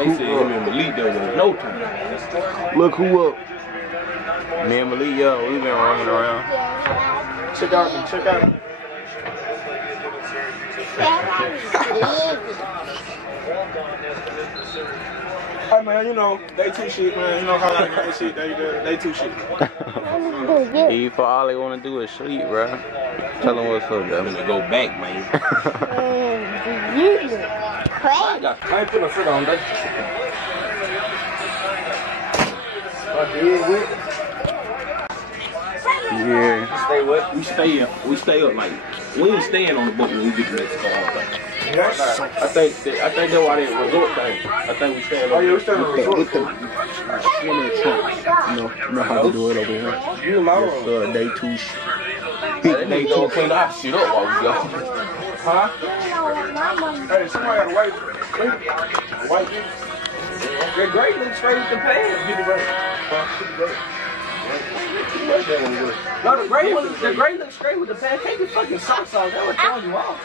They said him and Malik there was no time. Look who up. Me and Malik, yo, we been roaming around. Check out. Hey man, you know, they too shit, man. You know how like that shit, they too shit. Eat for all they wanna do is sleep, bro. Tell them what's up, though. I'm gonna go back, man. I ain't putting a foot on that. Yeah. Stay what? We stay up like we ain't staying on the boat when we get to Mexico all day. I think that's why they resort thing. I think we staying on. Oh yeah, we staying on the resort. You know how to do it over here. You alone. Day 2. They go clean our shit up while we go. Huh? Hey, somebody gotta wait. Wait. That great looks straight with the pants. Get the great. No, the gray looks straight with the pants. Take your fucking socks off. That would throw you off.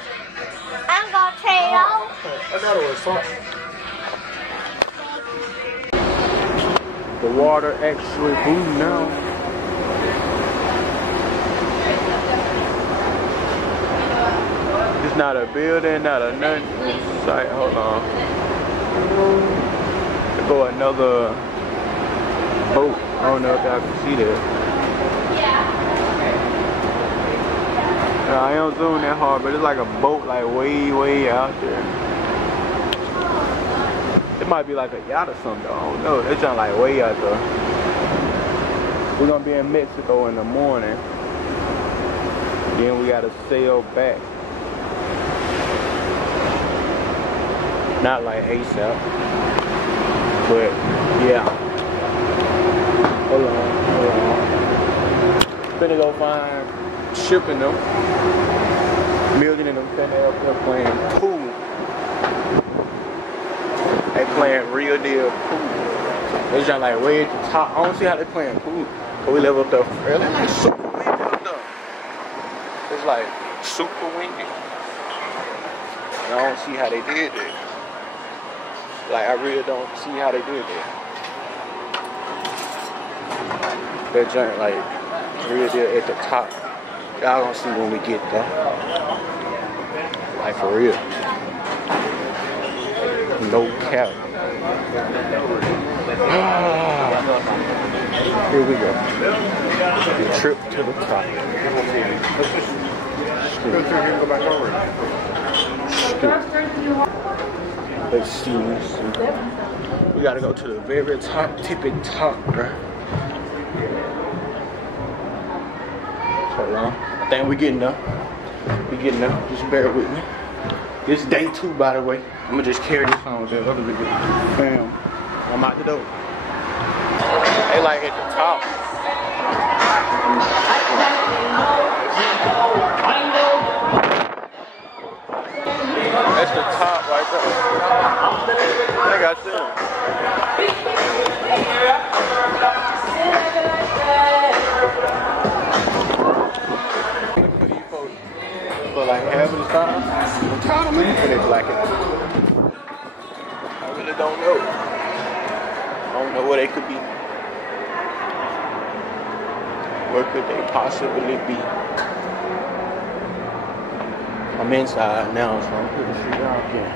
I'm gonna take it off. I thought it was socks. The water actually moved now. It's not a building, not a nothing in sight. Hold on. There go another boat. I don't know if y'all can see that. I ain't zooming that hard, but it's like a boat like way out there. It might be like a yacht or something, I don't know. It's just like way out there. We're gonna be in Mexico in the morning. Then we gotta sail back. Not like ASAP. But yeah. Hold on. Finna go find shipping them. Million of them finna up there playing pool. They playing real deal pool. They just like way at the top. I don't see how they playing pool. But we live up there. They're like super windy up there. It's like super windy. And I don't see how they did that. Like I really don't see how they did that. They're just like real deal at the top. Y'all gonna see when we get there. Like for real. No cap. Here we go. The trip to the top. Let's see. We gotta go to the very top, tippy top, bro. Hold on. I think we're getting there. Just bear with me. This is day 2, by the way. I'm gonna just carry this on with that other video. Bam. I'm out the door. They like at the top. That's the top right there. I got them. For like half of the time, I'm tired of looking for that blacket. I really don't know. I don't know where they could be. Where could they possibly be? I'm inside now, so I'm pretty sure y'all can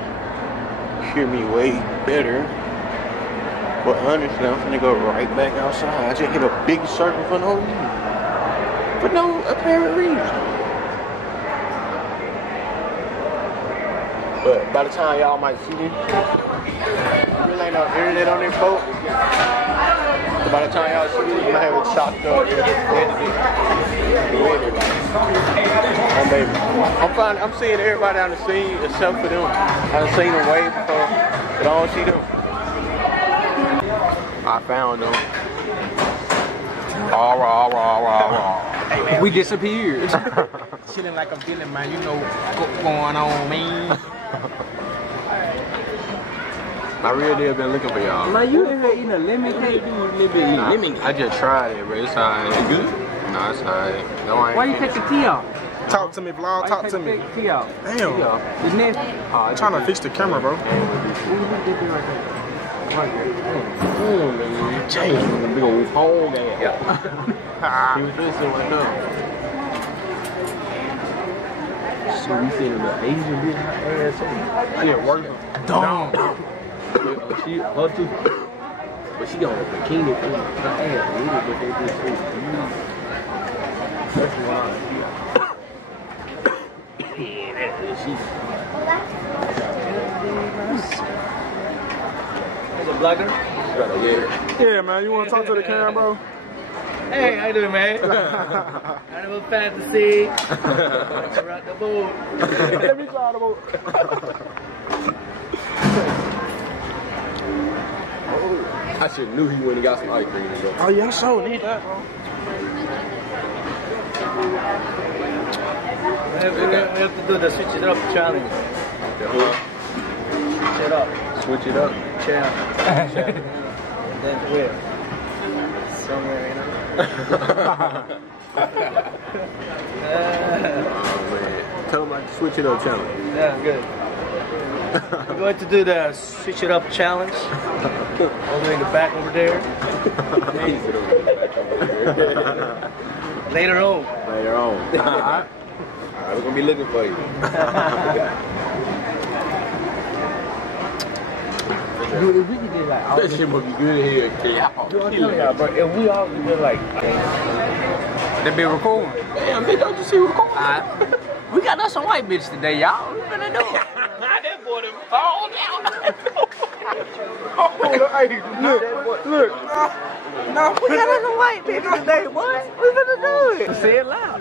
hear me way better. But honestly, I'm gonna go right back outside. I just hit a big circle for no reason. For no apparent reason. But by the time y'all might see this, really ain't no internet on this boat. So by the time y'all see this, you might have it chopped up, edited, ready. Oh baby, I'm seeing everybody on the scene except for them. I've seen them way before, but I don't see them. I found them. Hey man, we disappeared. Chilling like a villain, man. You know what's going on, man. I really been looking for y'all. Man, you in here eating a lemon cake? I just tried it, but it's alright. It's good? No, it's alright. No, Why you take the tea off? Talk to me, vlog. Talk to me. Tea off. Damn. Isn't it? I'm trying to fix the camera, bro. Change the big old hole there. Yeah. He was doing something right now. So we seen the Asian bitch her ass. Yeah, working. Dumb. She, her too. But she got a bikini thing. Her ass little, but they just so huge. That's why. Yeah, that's she. Is it blogger? Yeah, man. You want to talk to the camera, bro? Hey, how you doing, man? Animal fantasy. Rock the boat. Let me try the boat. I should have knew he went and got some ice cream. Oh, yeah, I sure need that, bro. We have to do the switch it up challenge. Switch it up. Switch it up. Challenge. Then where? Somewhere, you know? Tell him I can switch it up challenge. Yeah, good. We're going to do the switch it up challenge. All the way in the back over there. Later on. Later on. Alright, we're gonna be looking for you. Dude, if we could get like That shit must be good in here. yeah, but if we all could get like they be recording. Damn, bitch, don't you see recording? We got us some white bitch today, y'all. We finna do it. That boy done fall down. Look. No, we got us some white bitch today, what? We finna do it. Say it loud.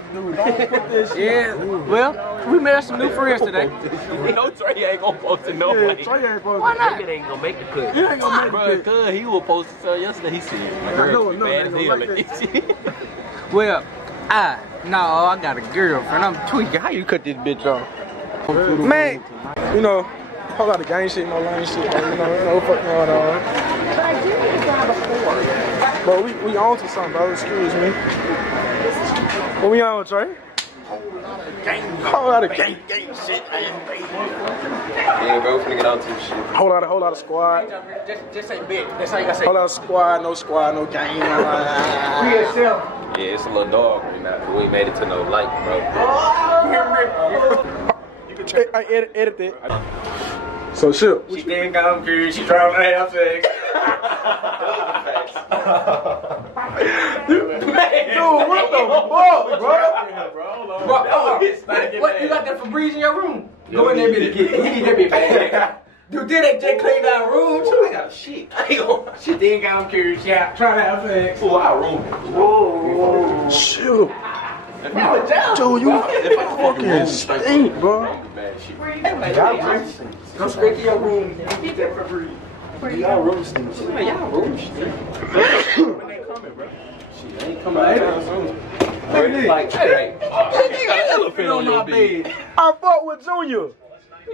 Yeah, well, we made us some new friends today. You know Trey ain't gonna post it no Yeah, way. Trey ain't supposed Why to. not? Nigga ain't gonna make the cut. He ain't gonna make the Bro, cause he was posting something yesterday. He said, my girl No, be no, bad they as gonna hell like at this shit. Well, I got a girlfriend. I'm tweaking. How you cut this bitch off? Man, you know, whole lot of gang shit, no lame shit. You know what fuck going on. But I do need to grab a fork. Bro, we on to something, bro. Excuse me. What we on, Trey? Whole lot of gang shit. Yeah, bro, finna get on to shit. Whole lot of squad. Just say bitch. That's how you gotta say. Whole lot of squad, no gang. Yeah, it's a little dog right now, but we ain't made it to no light, bro. I edit that. So shit. She think I'm curious. She trying to have sex. Dude, what the fuck, bro? What? You got that Febreze in your room? Go in there and get it. We need that bitch back. Dude, did they just clean our room? She got shit. She think I'm curious. Yeah, trying to have sex. Pull our room. Whoa. Shoot. Joe, you fucking stink, bro. Come straight to your room. Get that Febreze. Y'all room stinks. Y'all room shit. When they coming, bro? She ain't coming out soon. Like, hey, you got an elephant on your bed. I fuck with Junior.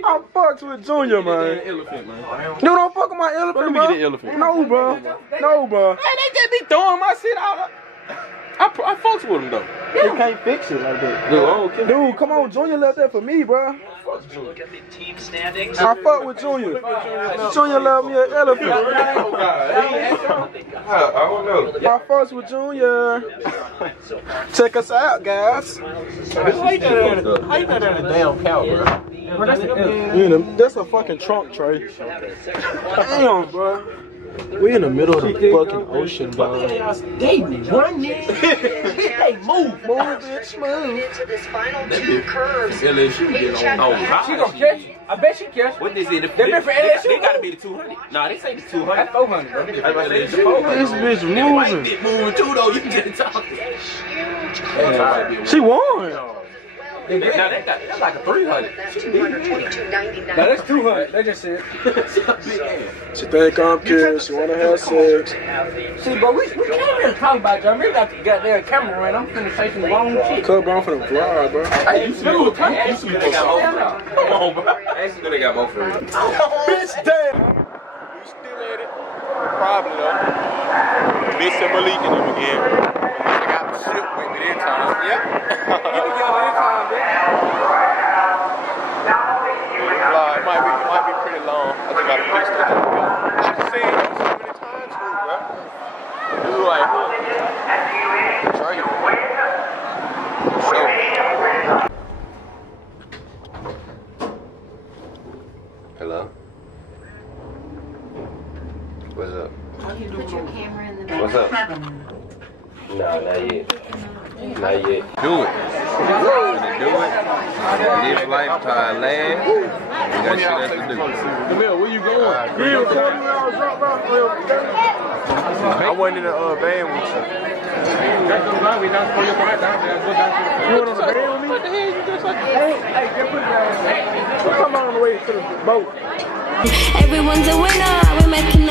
I fucked with Junior, man. Elephant, man. You don't fuck with my elephant, Let me bro. get the elephant. No, bro. No, bro. Hey, they just be throwing my shit out. I fucks with him though. You can't fix it like that. Dude, I don't care. Dude, come on, Junior left that for me, bro. Look at the team standings. I fuck with Junior. Junior love me an elephant. I don't know. I fucks with Junior. Check us out, guys. How you got that in a damn cow, bro? That's a fucking trunk tray. Damn, bro. We in the middle of the fucking ocean, bro. They run, they move, bitch, move. Into this final two curves. LSU get on. She gonna catch you. I bet she catch you. What is it? They been for LSU. They gotta be the 200. Nah, they say the 200. That's 400, bro. This bitch moving. They moving too though. You just talking. She won. Now that's like a 300. Now that's 200. They just said. She think I'm curious. She wanna have sex. See, but we can't really talk about y'all. We got the goddamn camera and I'm finna say some wrong shit. Cut bro for the vlog, bro. Hey, you see they got more for it. Come on, bro. Actually, they got more for it. Bitch, damn. We still at it. Probably though. Missing Malik and them again. They got the ship with me this time. Yep. It might be pretty long. I just gotta fix it. I can see it. What's up? Put your camera in the back. What's up? Nah, not yet. Not yet. Do it. Gonna do it. Live life till I laugh. We got shit else to do. Camille, where you going? You recording when I was drunk, bro? I wasn't in the van with you. You went on the van with me? What the hell you just like? Hey, get put it down. Come on the way to the boat. Everyone's a winner, we're making